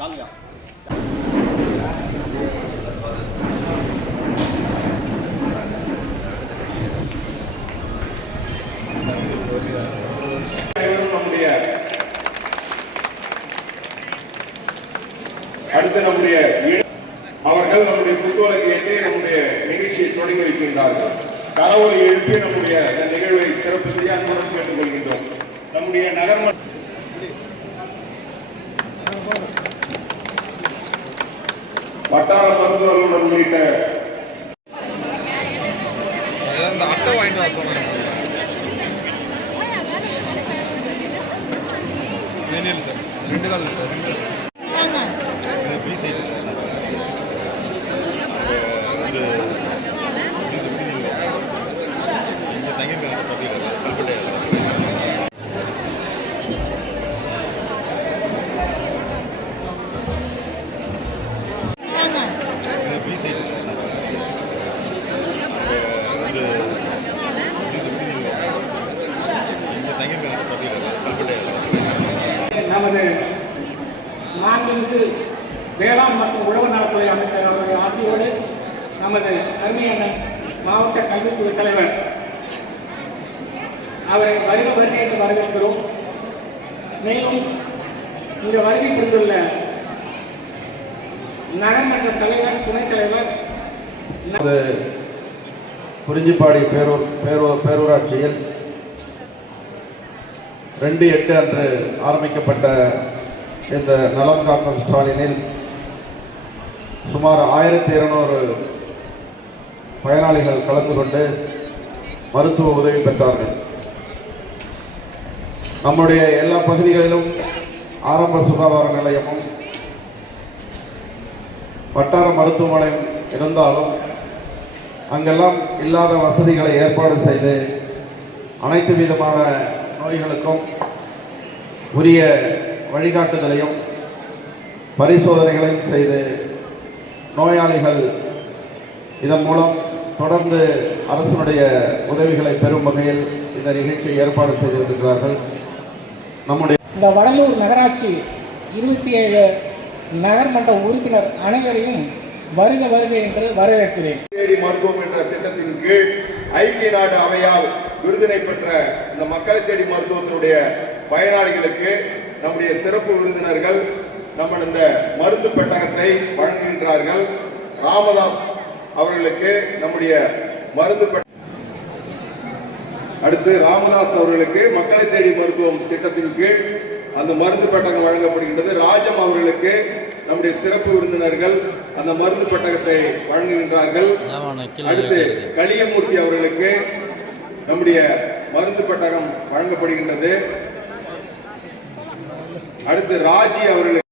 காலையா? அடுத்து நம்முடைய அவர்கள் நம்முடைய புத்தோலை கேட்டு நம்முடைய நிகழ்ச்சியை தொடங்கி வைக்கின்றார்கள். கரவொலி எழுப்பி நம்முடைய நிகழ்வை சிறப்பு செய்ய அன்புடன் கேட்டுக்கொள்கின்றோம். நம்முடைய நகர்மன்ற வட்டார மருத்துவர்களுடன் உள்ளிட்ட அதான் அந்த அட்டை வாங்கிட்டு வர சொன்னேன் சார்? ரெண்டு கால் நமது மாண்புமிகு வேளாண் மற்றும் உழவு நலத்துறை அமைச்சர் அவருடைய ஆசையோடு நமது அருமையான மாவட்ட கல்விக்குழு தலைவர் அவரை வருக வருகை என்று வரவேற்கிறோம். மேலும் இந்த வருகை புரிந்துள்ள நகர்மன்ற தலைவர் துணைத் தலைவர் நமது குறிஞ்சிப்பாடி பேரூர் பேரூர் பேரூராட்சியில் ரெண்டு எட்டு அன்று ஆரம்பிக்கப்பட்ட இந்த நலம் காக்கும் ஸ்டாலினில் சுமார் ஆயிரத்தி இருநூறு பயனாளிகள் கலந்து கொண்டு மருத்துவ உதவி பெற்றார்கள். நம்முடைய எல்லா பகுதிகளிலும் ஆரம்ப சுகாதார நிலையமும் வட்டார மருத்துவமனையும் இருந்தாலும் அங்கெல்லாம் இல்லாத வசதிகளை ஏற்பாடு செய்து அனைத்து விதமான நோய்களுக்கும் உரிய வழிகாட்டுதலையும் பரிசோதனைகளையும் செய்து நோயாளிகள் இதன் மூலம் தொடர்ந்து அரசினுடைய உதவிகளை பெறும் வகையில் இந்த நிகழ்ச்சியை ஏற்பாடு செய்திருக்கிறார்கள் நம்முடைய இந்த வடலூர் நகராட்சி இருபத்தி ஏழு நகர்மன்ற உறுப்பினர் அனைவரையும் வருக வருக என்று வரவேற்கிறேன். தேடி மருத்துவம் என்ற திட்டத்தின் கீழ் ஐக்கிய நாடு அவையால் விருதினை பெற்ற இந்த மக்களை தேடி மருத்துவத்தினுடைய பயனாளிகளுக்கு நம்முடைய சிறப்பு விருந்தினர்கள் நம்ம இந்த மருந்து பெட்டகத்தை வழங்குகின்றார்கள். ராமதாஸ் அவர்களுக்கு நம்முடைய மருந்து அடுத்து ராமதாஸ் அவர்களுக்கு மக்களை தேடி மருத்துவம் திட்டத்தின் கீழ் அந்த மருந்து பெட்டகம் வழங்கப்படுகின்றது. ராஜம் அவர்களுக்கு நம்முடைய சிறப்பு விருந்தினர்கள் அந்த மருந்து பெட்டகத்தை வழங்குகின்றார்கள். அடுத்து களியமூர்த்தி அவர்களுக்கு நம்முடைய மருந்து பெட்டகம் வழங்கப்படுகின்றது. அடுத்து ராஜி அவர்களுக்கு